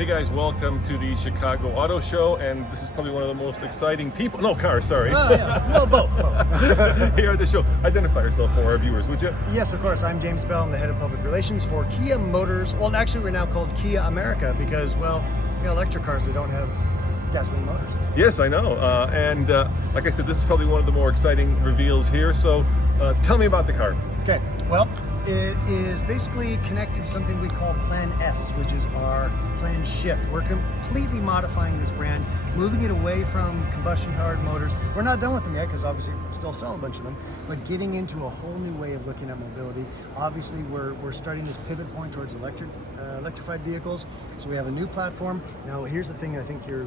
Hey guys, welcome to the Chicago Auto Show, and this is probably one of the most exciting cars, sorry. Oh, yeah. Well, both. Here at the show. Identify yourself for our viewers, would you? Yes, of course. I'm James Bell. I'm the head of public relations for Kia Motors. Well, actually, we're now called Kia America because, well, we got electric cars that don't have gasoline motors. Yes, I know. Like I said, this is probably one of the more exciting reveals here. So tell me about the car. Okay. Well, it is basically connected to something we call Plan S, which is our plan shift. We're completely modifying this brand, moving it away from combustion-powered motors. We're not done with them yet because obviously we still sell a bunch of them, but getting into a whole new way of looking at mobility. Obviously, we're starting this pivot point towards electrified vehicles. So we have a new platform. Now, here's the thing I think your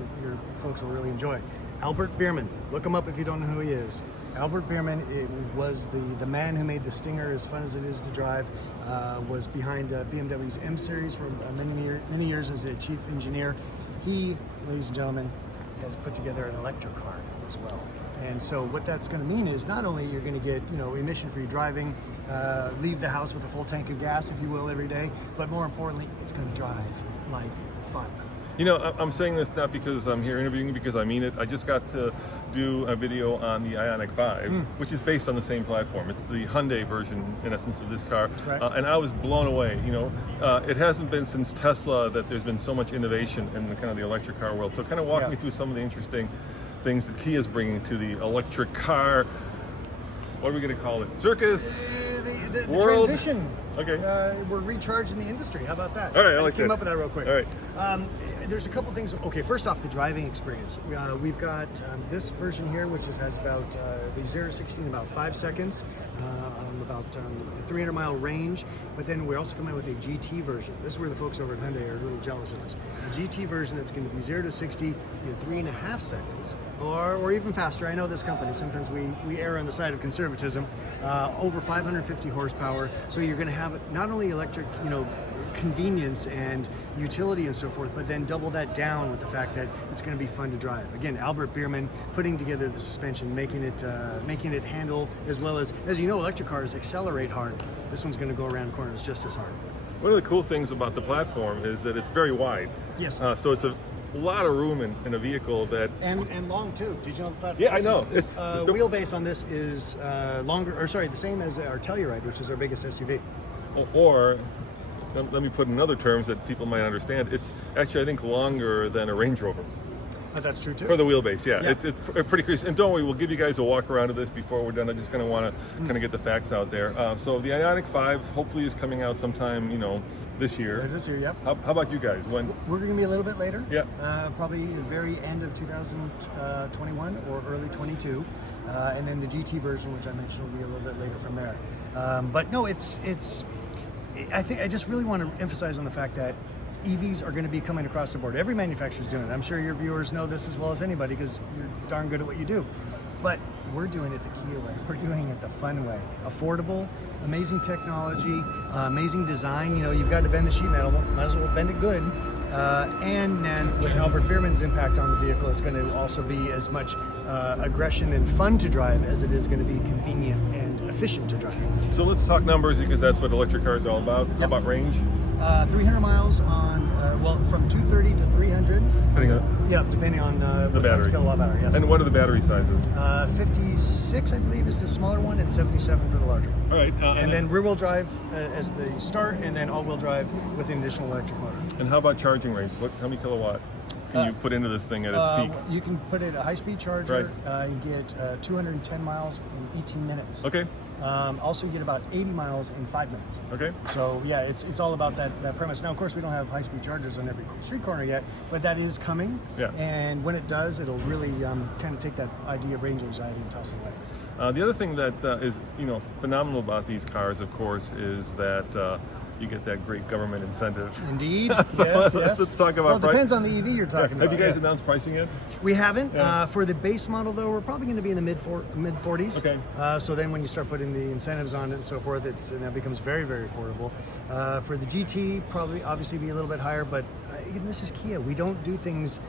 folks will really enjoy. Albert Biermann, look him up if you don't know who he is. Albert Biermann was the man who made the Stinger as fun as it is to drive, was behind BMW's M Series for many years as a chief engineer. He, ladies and gentlemen, has put together an electric car as well. And so what that's going to mean is not only you're going to get emission-free driving, leave the house with a full tank of gas, if you will, every day, but more importantly, it's going to drive like fun. You know, I'm saying this not because I'm here interviewing you, because I mean it. I just got to do a video on the Ioniq 5, which is based on the same platform. It's the Hyundai version, in essence, of this car. Right. And I was blown away. It hasn't been since Tesla that there's been so much innovation in the kind of the electric car world. So kind of walk me through some of the interesting things that Kia is bringing to the electric car. What are we going to call it? Circus? The World? transition. Okay. We're recharging the industry. How about that? All right, I just like came that. up with that real quick. All right. There's a couple things. Okay, first off, the driving experience. We've got this version here, which has about 0 to 60 in about 5 seconds, about 300-mile range. But then we're also coming with a GT version. This is where the folks over at Hyundai are a little jealous of us. A GT version that's going to be 0 to 60 in 3.5 seconds, or even faster. I know this company, sometimes we err on the side of conservatism. Over 550 horsepower. So you're going to have not only electric, convenience and utility and so forth, but then double that down with the fact that it's going to be fun to drive. Again, Albert Biermann putting together the suspension, making it handle, as well as you know, electric cars accelerate hard. This one's going to go around corners just as hard. One of the cool things about the platform is that it's very wide. Yes. So it's a lot of room in a vehicle that... And long too. Did you know the platform? Yeah, I know. The wheelbase on this is the same as our Telluride, which is our biggest SUV. Or, let me put in other terms that people might understand, it's actually, I think, longer than a Range Rover's. That's true too. For the wheelbase, yeah. Yeah. It's pretty crazy. And don't worry, we'll give you guys a walk around of this before we're done. I just kind of want to get the facts out there. So the Ioniq 5 hopefully is coming out sometime, this year. This year, yep. How about you guys? When? We're going to be a little bit later. Yeah. Probably the very end of 2021 or early 22. And then the GT version, which I mentioned, will be a little bit later from there. But no, I just really want to emphasize on the fact that EVs are going to be coming across the board. Every manufacturer is doing it. I'm sure your viewers know this as well as anybody because you're darn good at what you do. But we're doing it the Kia way. We're doing it the fun way. Affordable, amazing technology, amazing design. You've got to bend the sheet metal. Might as well bend it good. And then with Albert Biermann's impact on the vehicle, it's going to also be as much aggression and fun to drive as it is going to be convenient and efficient to drive. So let's talk numbers because that's what electric cars are all about. How about range? 300 miles on, from 230 to 300. Depending on the battery. Kilowatt hour, yes. And what are the battery sizes? 56, I believe, is the smaller one, and 77 for the larger one. All right. And then rear-wheel drive as the start, and then all-wheel drive with an additional electric motor. And how about charging range? How many kilowatt can you put into this thing at its peak? You can put it a high-speed charger. Right. You get 210 miles in 18 minutes. Okay. Also, you get about 80 miles in 5 minutes. Okay. So yeah, it's all about that premise. Now, of course, we don't have high-speed chargers on every street corner yet, but that is coming. Yeah. And when it does, it'll really kind of take that idea of range anxiety and toss it away. The other thing that is phenomenal about these cars, of course, is that you get that great government incentive. Indeed. So yes. Let's talk about. Well, it depends on the EV you're talking about. Have you guys announced pricing yet? We haven't. Yeah. For the base model, though, we're probably going to be in the mid 40s. Okay. So then when you start putting the incentives on it and so forth, that becomes very, very affordable. For the GT, probably obviously be a little bit higher, but again, this is Kia. We don't do things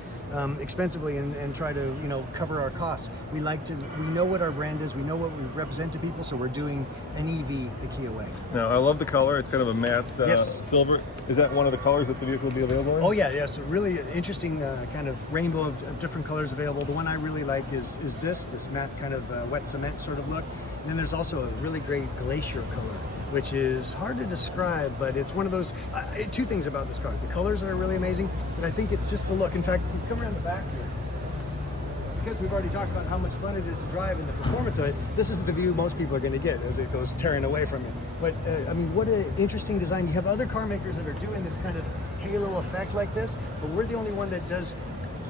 expensively and try to cover our costs. We know what our brand is, we know what we represent to people, so we're doing an EV the Kia way. Now, I love the color. It's kind of a matte Yes. silver. Is that one of the colors that the vehicle will be available in? Oh yeah, so really interesting kind of rainbow of different colors available. The one I really like is this matte kind of wet cement sort of look. And then there's also a really great glacier color, which is hard to describe, but it's one of those, two things about this car. The colors are really amazing, but I think it's just the look. In fact, come around the back here. Because we've already talked about how much fun it is to drive and the performance of it, this is the view most people are going to get as it goes tearing away from you. But I mean, what an interesting design. You have other car makers that are doing this kind of halo effect like this, but we're the only one that does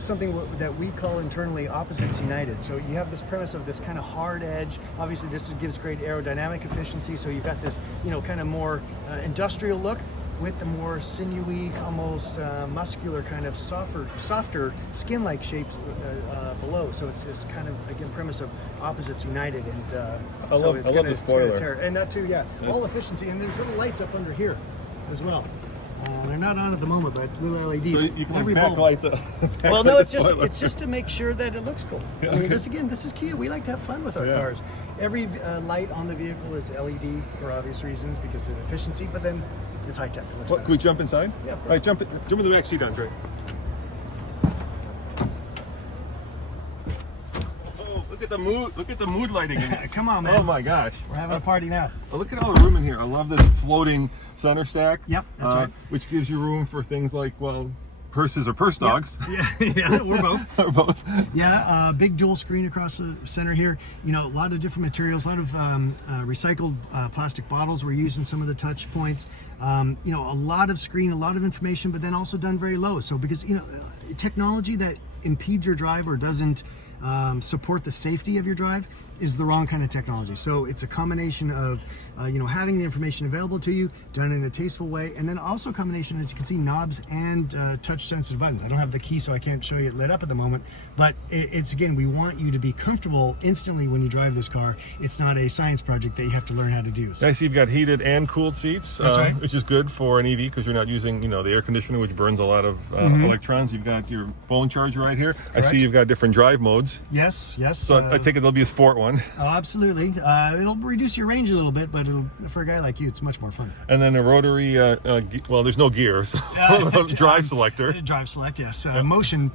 something that we call internally opposites united. So you have this premise of this kind of hard edge. Obviously this gives great aerodynamic efficiency, so you've got this kind of more industrial look with the more sinewy, almost muscular kind of softer skin-like shapes below. So it's this kind of, again, premise of opposites united, and I love the spoiler. And that too, yeah. All efficiency, and there's little lights up under here as well. They're not on at the moment, but little LEDs. So you can backlight the. Well, no, it's just to make sure that it looks cool. I mean, this is Kia. We like to have fun with our cars. Every light on the vehicle is LED for obvious reasons because of efficiency, but then it's high tech. It looks better. Can we jump inside? Yeah, of course. All right, jump in the back seat, Andre. Oh, look at the mood! Look at the mood lighting. Come on, man. Oh my gosh, We're having a party now. Oh, look at all the room in here. I love this floating center stack. Yep, that's right. Which gives you room for things like, well, purses or purse dogs. Yeah, we're both. Or both. Yeah, big dual screen across the center here. A lot of different materials, a lot of recycled plastic bottles were used in some of the touch points. A lot of screen, a lot of information, but then also done very low. So because, technology that impedes your drive or doesn't support the safety of your drive is the wrong kind of technology. So it's a combination of having the information available to you, done in a tasteful way, and then also a combination, as you can see, knobs and touch sensitive buttons. I don't have the key, so I can't show you it lit up at the moment, but it's again, we want you to be comfortable instantly when you drive this car. It's not a science project that you have to learn how to do. So. I see you've got heated and cooled seats, That's right. which is good for an EV because you're not using the air conditioner, which burns a lot of electrons. You've got your phone charger right here. Correct. I see you've got different drive modes. Yes. So I take it there'll be a sport one. Oh, absolutely. It'll reduce your range a little bit, but for a guy like you, it's much more fun. And then a rotary, well, there's no gear, so drive selector. Drive select, yes. Motion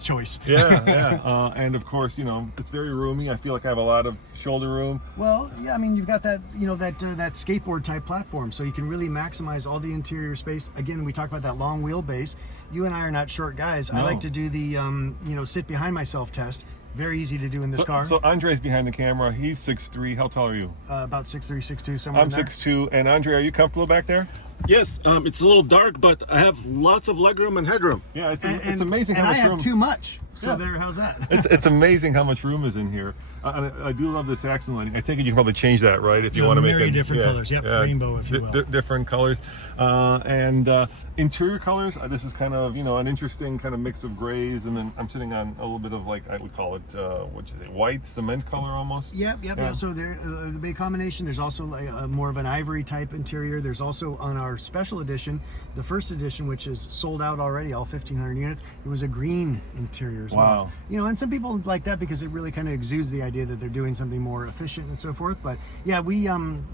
choice. Yeah. And of course, it's very roomy. I feel like I have a lot of shoulder room. Well, yeah, I mean, you've got that, that skateboard type platform, so you can really maximize all the interior space. Again, we talk about that long wheelbase. You and I are not short guys. No. I like to do the, sit behind myself test. Very easy to do in this car. So Andre's behind the camera. He's 6'3". How tall are you? About 6'3", 6'2", somewhere. I'm 6'2". And Andre, are you comfortable back there? Yes, it's a little dark, but I have lots of legroom and headroom. Yeah, it's amazing how much room. And I have too much. So how's that? It's amazing how much room is in here. I do love this accent lighting. I think you can probably change that, right? If you want to make it different colors. Yep, rainbow, if you will. Different colors, and interior colors. This is kind of an interesting kind of mix of grays, and then I'm sitting on a little bit of I would call it white cement color almost. Yep. Yeah. So there, the big combination. There's also more of an ivory type interior. There's also on our special edition, the first edition, which is sold out already, all 1,500 units. It was a green interior as well. And some people like that because it really kind of exudes the idea that they're doing something more efficient and so forth. But yeah, we want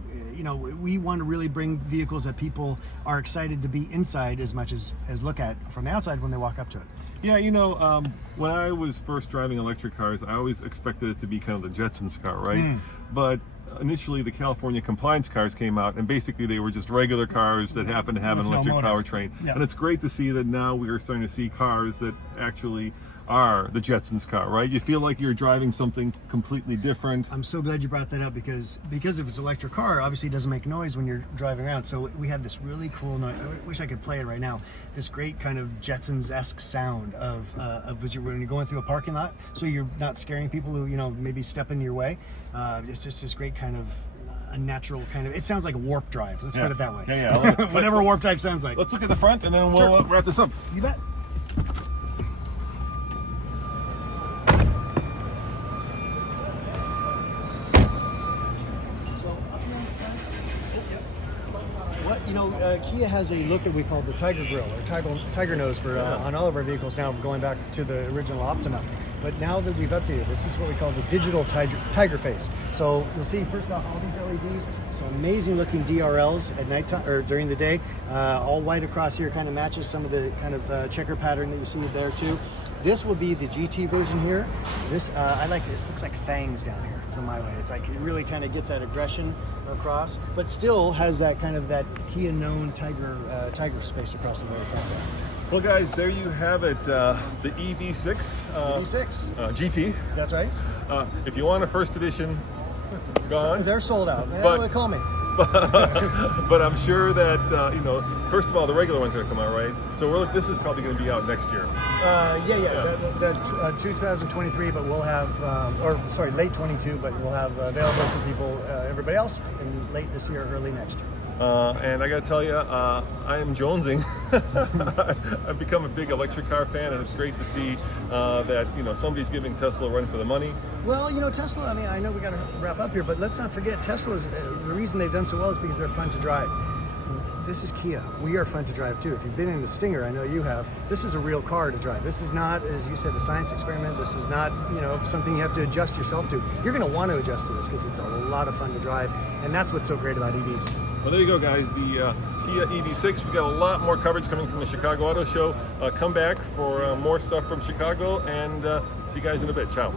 to really bring vehicles that people are excited to be inside as much as look at from the outside when they walk up to it. Yeah, when I was first driving electric cars, I always expected it to be kind of the Jetsons car, right? But initially the California compliance cars came out, and basically they were just regular cars that happen to have an electric powertrain. Yeah. And it's great to see that now we are starting to see cars that actually are the Jetsons car, right? You feel like you're driving something completely different. I'm so glad you brought that up because if it's an electric car, obviously it doesn't make noise when you're driving around. So we have this really cool noise. I wish I could play it right now. This great kind of Jetsons-esque sound of when you're going through a parking lot, so you're not scaring people who maybe step in your way. It's just this great kind of a natural kind of. It sounds like a warp drive. Let's put it that way. Yeah. Whatever warp drive sounds like. Let's look at the front, and then we'll wrap this up. You bet. Kia has a look that we call the Tiger Grill or Tiger Nose for on all of our vehicles now, going back to the original Optima. But now that we've updated, this is what we call the digital tiger face. So you'll see, first off, all these LEDs, so amazing looking DRLs at nighttime or during the day. All white across here, kind of matches some of the kind of checker pattern that you see there too. This will be the GT version here. This I like. This looks like fangs down here from my way. It's like it really kind of gets that aggression across, but still has that kind of that Kia known tiger space across the very front there. Well, guys, there you have it. The EV6. EV6. GT. That's right. If you want a first edition, gone. They're sold out. But- Call me. But I'm sure that first of all, the regular one's going to come out, right? So this is probably going to be out next year. The 2023, but we'll have, late 22, but we'll have available for people, everybody else, in late this year, early next year. And I got to tell you, I am jonesing. I've become a big electric car fan, and it's great to see that somebody's giving Tesla a run for the money. Well, Tesla, I mean, I know we got to wrap up here, but let's not forget Tesla's, the reason they've done so well is because they're fun to drive. This is Kia. We are fun to drive too. If you've been in the Stinger, I know you have, this is a real car to drive. This is not, as you said, a science experiment. This is not, something you have to adjust yourself to. You're going to want to adjust to this because it's a lot of fun to drive, and that's what's so great about EVs. Well, there you go, guys. The Kia EV6. We've got a lot more coverage coming from the Chicago Auto Show. Come back for more stuff from Chicago, and see you guys in a bit. Ciao.